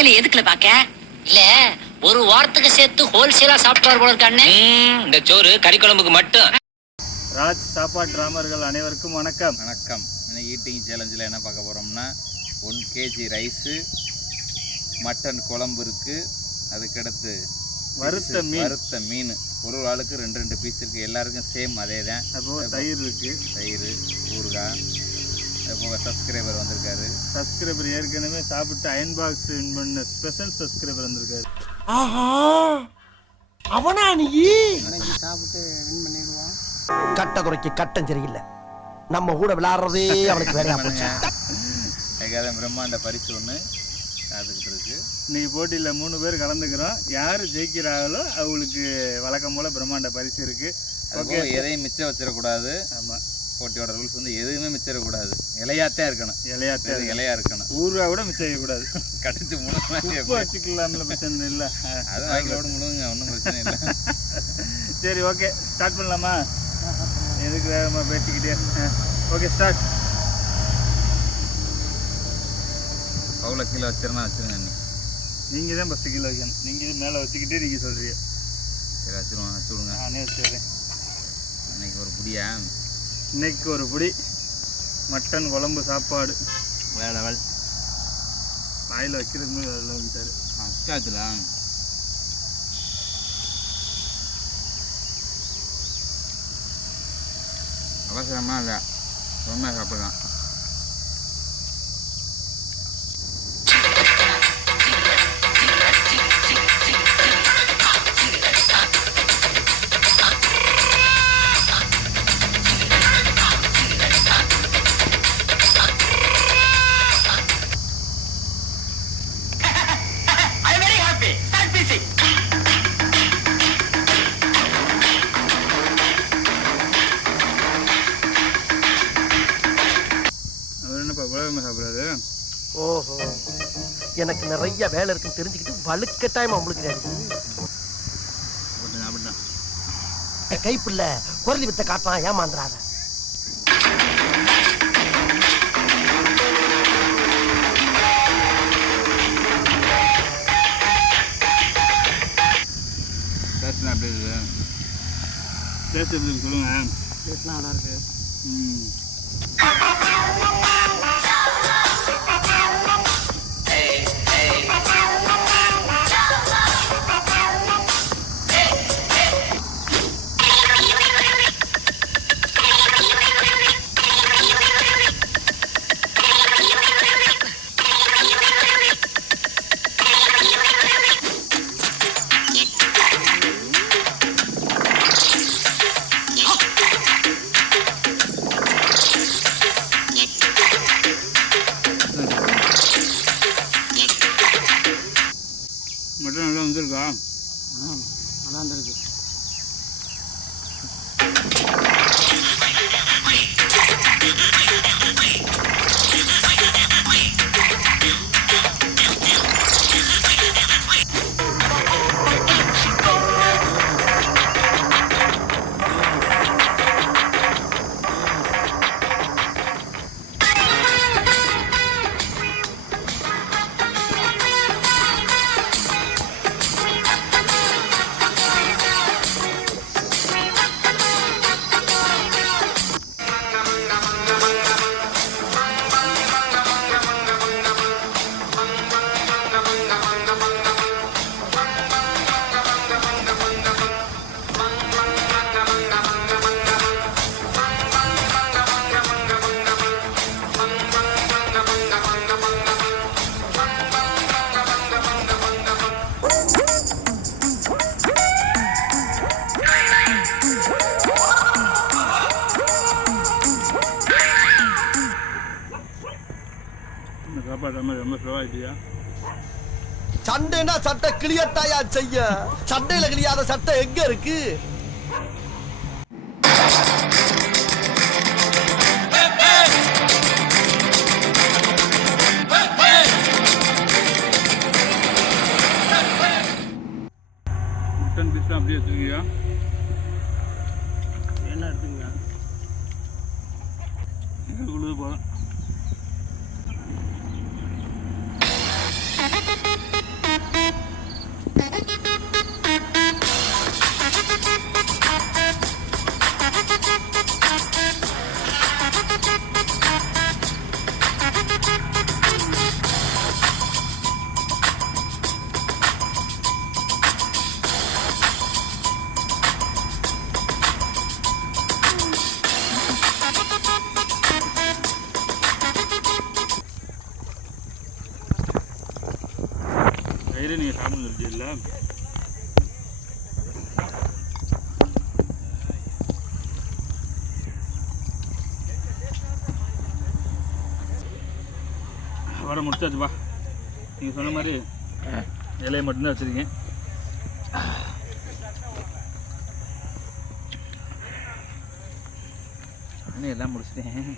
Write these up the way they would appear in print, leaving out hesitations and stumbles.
இலை எதுக்குல பாக்க? இல்ல ஒரு வாரத்துக்கு சேர்த்து ஹோல்சேலா சாப்பிட்டார் போல இருக்கானே. இந்த சோறு கறி குழம்புக்கு மட்டும். ராஜ் சாப்பாடு டிராமர்கள் அனைவருக்கும் வணக்கம். வணக்கம். இன்னைக்கு ஈட்டிங் சேலஞ்சில் என்ன பார்க்க போகிறோம்னா 1 kg ரைஸு, மட்டன் குழம்பு இருக்குது, அதுக்கடுத்து வறுத்த மீன். ஒரு ஆளுக்கு 2 பீஸ் இருக்குது. எல்லாருக்கும் சேம் அதே தான். அப்போது தயிர் இருக்குது, தயிர், ஊறுகாய். இப்போ சப்ஸ்கிரைபர் வந்திருக்காரு. சப்ஸ்கிரைபர் ஏற்கனவே சாப்பிட்டு அயன் பாக்ஸ் வின் பண்ண ஸ்பெஷல் சப்ஸ்கிரைபர் வந்திருக்காரு. ஆஹா, அவனா நீ சாப்பிட்டு வின் பண்ணிடுவான். கட்ட குறைக்கு கட்டம் சரியில்லை. நம்ம கூட விளையாடுறதே அவனுக்கு வேலையா போச்சு. அதுக்காக பிரம்மாண்ட பரிசு ஒன்று காத்துக்கிட்டு இருக்கு. இன்னைக்கு போட்டியில் 3 பேர் கலந்துக்கிறோம். யார் ஜெயிக்கிறாங்களோ அவங்களுக்கு வழக்கம் போல் பிரம்மாண்ட பரிசு இருக்குது. ஓகே, எதையும் மிச்சம் வச்சிடக்கூடாது. ஆமாம், போட்டியோட ரூல்ஸ் வந்து எதுவுமே மிச்சிடக்கூடாது. இலையாத்தான் இருக்கணும். இலையா இருக்கணும். ஊறுகாய் கூட மிச்சம் செய்யக்கூடாது. கடிச்சு முழுங்க வச்சுக்கலாம்ல, பிரச்சனை இல்லை. அது வாங்கிலோட முழுங்க, ஒன்றும் பிரச்சனை இல்லை. சரி, ஓகே, ஸ்டார்ட் பண்ணலாமா? எதுக்கு வேகமாக பேசிக்கிட்டே? Okay, start. பவுல கீழே வச்சிருந்தா வச்சுருங்க. நீங்கள் தான் ஃபஸ்ட்டு கீழே வைக்கணும். நீங்கள் இது மேலே வச்சுக்கிட்டே நீங்கள் சொல்கிறீங்க. சரி, வச்சுருவோம், வச்சு விடுங்க. நானே வச்சுருவேன். இன்னைக்கு ஒரு புடியா? இன்னைக்கு ஒரு புடி மட்டன் குழம்பு சாப்பாடு. வேற லெவல். வாயில் வைக்கிறதுமே வேலை வந்துட்டார். அச்சாச்சுல அவசரமா இல்லை, ரொம்ப சாப்பிடலாம். சாப்பிடாது. ஓஹோ, எனக்கு நிறைய வேலை இருக்குன்னு தெரிஞ்சுக்கிட்டு வலுக்கட்டாயமா உங்களுக்கு கைப்பில்ல குரலி வித்த காட்டலாம், ஏமாந்துறாத. டேஸ்ட் எப்படி சொல்லுங்க. டேஸ்ட்லாம் நல்லா இருக்கு. மட்டன் நல்லா வந்துருக்கா? நல்லா இருந்திருக்கு. ரொம்ப ஸ்லோவாகிட்டியா? சண்டைனா சட்டை கிளியத்தாயா செய்ய. சண்டையில கிளியாத சட்டை எங்க இருக்கு? மட்டன் பீஸ் அப்படியே வச்சுருக்கியா? என்ன எடுத்துங்க? எங்களுக்கு போதும். தயிர் நீங்கள் சாப்பிட்டு இல்லை வர முடிச்சாச்சுப்பா. நீங்கள் சொன்ன மாதிரி இலையை மட்டும்தான் வச்சுருக்கீங்க. நானும் எல்லாம் முடிச்சிட்டேன்.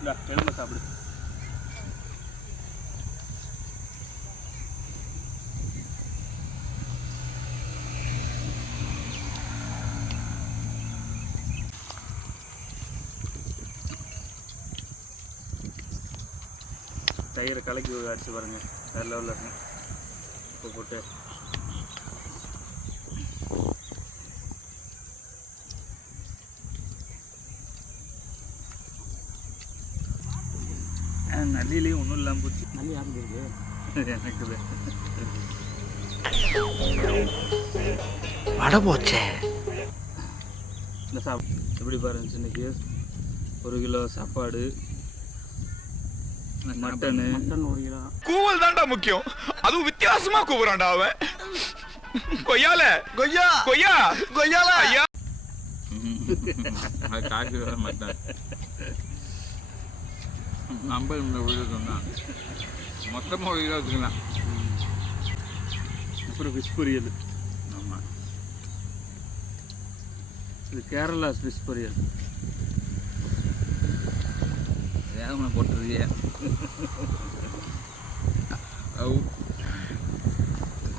இந்தா எலும்பை சாப்பிடு. தயிரை கலக்கி அடிச்சு பாருங்கள், வேறு லெவலில் இருக்கும். உப்பு போட்டு நல்லிலையும் ஒன்றும் இல்லாமல் போச்சு. நல்லி யாருக்கு இருக்கு? எனக்கு வட போச்சே. இந்த எப்படி பாருங்க, இன்னைக்கு 1 கிலோ சாப்பாடு, மட்டன் 1 கிலோ. கூவல் தான்டா முக்கியம். அதுவும் வித்தியாசமா கூவுறான்டா அவன். கொய்யால கொய்யா கொய்யா கொய்யால ஐயா. அது காய்ச்சி வர மாட்டேன். 50 வீடு சொன்னான். மொத்தமாக 1 கிலோ வச்சுக்கலாம். அப்புறம் ஃபிஷ் பொரியல். ஆமாம், இது கேரளா ஃபிஷ் பொரியல். வேகமாக போட்டுருவியே.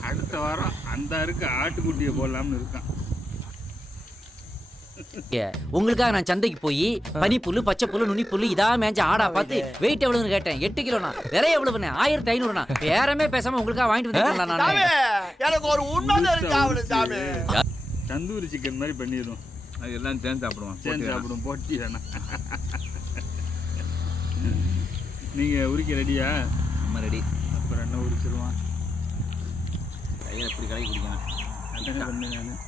அடுத்த வாரம் அந்த அருக்கு ஆட்டுக்குட்டியை போடலாம்னு இருக்கான். உங்களுக்காக நான் சந்தைக்கு போய் பனிப்புல்லு, பச்சை புல்லு, நுனி புல்லு இதா மேஞ்ச ஆடா பார்த்து வெயிட் எவ்வளவுன்னு கேட்டேன். 8 கிலோண்ணா. விலை எவ்வளவுண்ணே? 1500ண்ணா. பேரமே பேசாம உங்களுக்காக வாங்கிட்டு வந்துருக்கேன் நான். எனக்கு ஒரு உண்மை தெரிஞ்சு சாமி. தந்தூரி சிக்கன் மாதிரி பண்ணிடுவோம். அது எல்லாம் சேர்ந்து சாப்பிடுவோம். சேர்ந்து சாப்பிடுவோம். போட்டி வேணாம். நீங்கள் உரிக்க ரெடியா? நம்ம ரெடி. அப்புறம் என்ன உரிச்சிருவான்? கையில் எப்படி கலக்கி குடிக்கணும். அதான் பண்ணேன் நான்.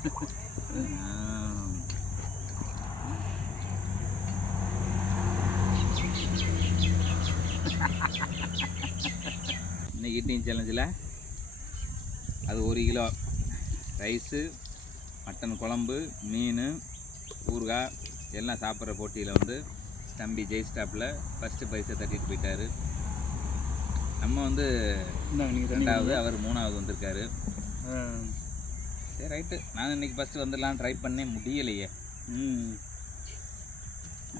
இன்னைக்கு ஈட்டிங் சேலஞ்சில் அது 1 கிலோ ரைஸு, மட்டன் குழம்பு, மீன், ஊறுகாய் எல்லாம் சாப்பிட்ற போட்டியில் வந்து தம்பி ஜெயிஸ்டாப்பில் ஃபஸ்ட்டு பரிசை தட்டிட்டு போயிட்டார். நம்ம வந்து 2வது, அவர் 3வது வந்திருக்காரு. சரி ரைட்டு, நான் இன்றைக்கி ஃபஸ்ட்டு வந்துடலாம் ட்ரை பண்ணேன், முடியலையே.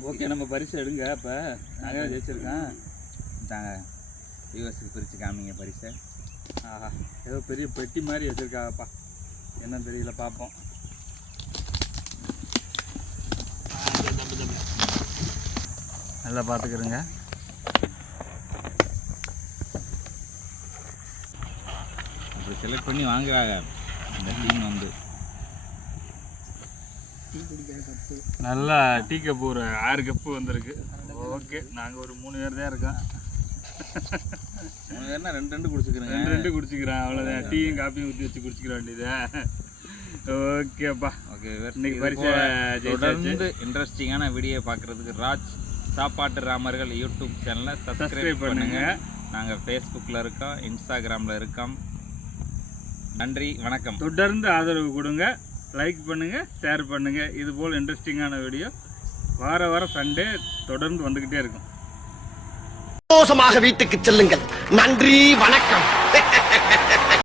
ஓகே, நம்ம பரிசு எடுங்க. அப்போ நாங்கள் ஜெயிச்சிருக்கேன். தாங்க வியூவர்ஸுக்கு பிரித்து காமிங்க பரிசை. ஆஹா, ஏதோ பெரிய பெட்டி மாதிரி வச்சுருக்காப்பா, என்ன தெரியல, பார்ப்போம். நல்லா பார்த்துக்கிறேங்க. அப்படி செலக்ட் பண்ணி வாங்குறாங்க இந்த டீம் வந்து. நல்லா டீ கப்பு ஒரு 6 கப்பு வந்திருக்கு. ஓகே, நாங்கள் ஒரு 3 பேர் தான் இருக்கோம். 3 பேர்னா 2 குடிச்சுக்கிறேங்க. 2 குடிச்சிக்கிறேன், அவ்வளோதான். டீயும் காப்பியும் ஊற்றி வச்சு குடிச்சிக்கிற வேண்டியது. ஓகேப்பா. ஓகே, இன்னைக்கு பரிசு தொடர்ந்து இன்ட்ரெஸ்டிங்கான வீடியோ பார்க்குறதுக்கு ராஜ் சாப்பாட்டு ராமர்கள் யூடியூப் சேனலை சப்ஸ்கிரைப் பண்ணுங்க. நாங்கள் ஃபேஸ்புக்கில் இருக்கோம், இன்ஸ்டாகிராமில் இருக்கோம். நன்றி, வணக்கம். தொடர்ந்து ஆதரவு கொடுங்க, லைக் பண்ணுங்கள், ஷேர் பண்ணுங்கள். இது போல் இன்ட்ரெஸ்டிங்கான வீடியோ வாரம் சண்டே தொடர்ந்து வந்துக்கிட்டே இருக்கும். சந்தோஷமாக வீட்டுக்கு செல்லுங்கள். நன்றி, வணக்கம்.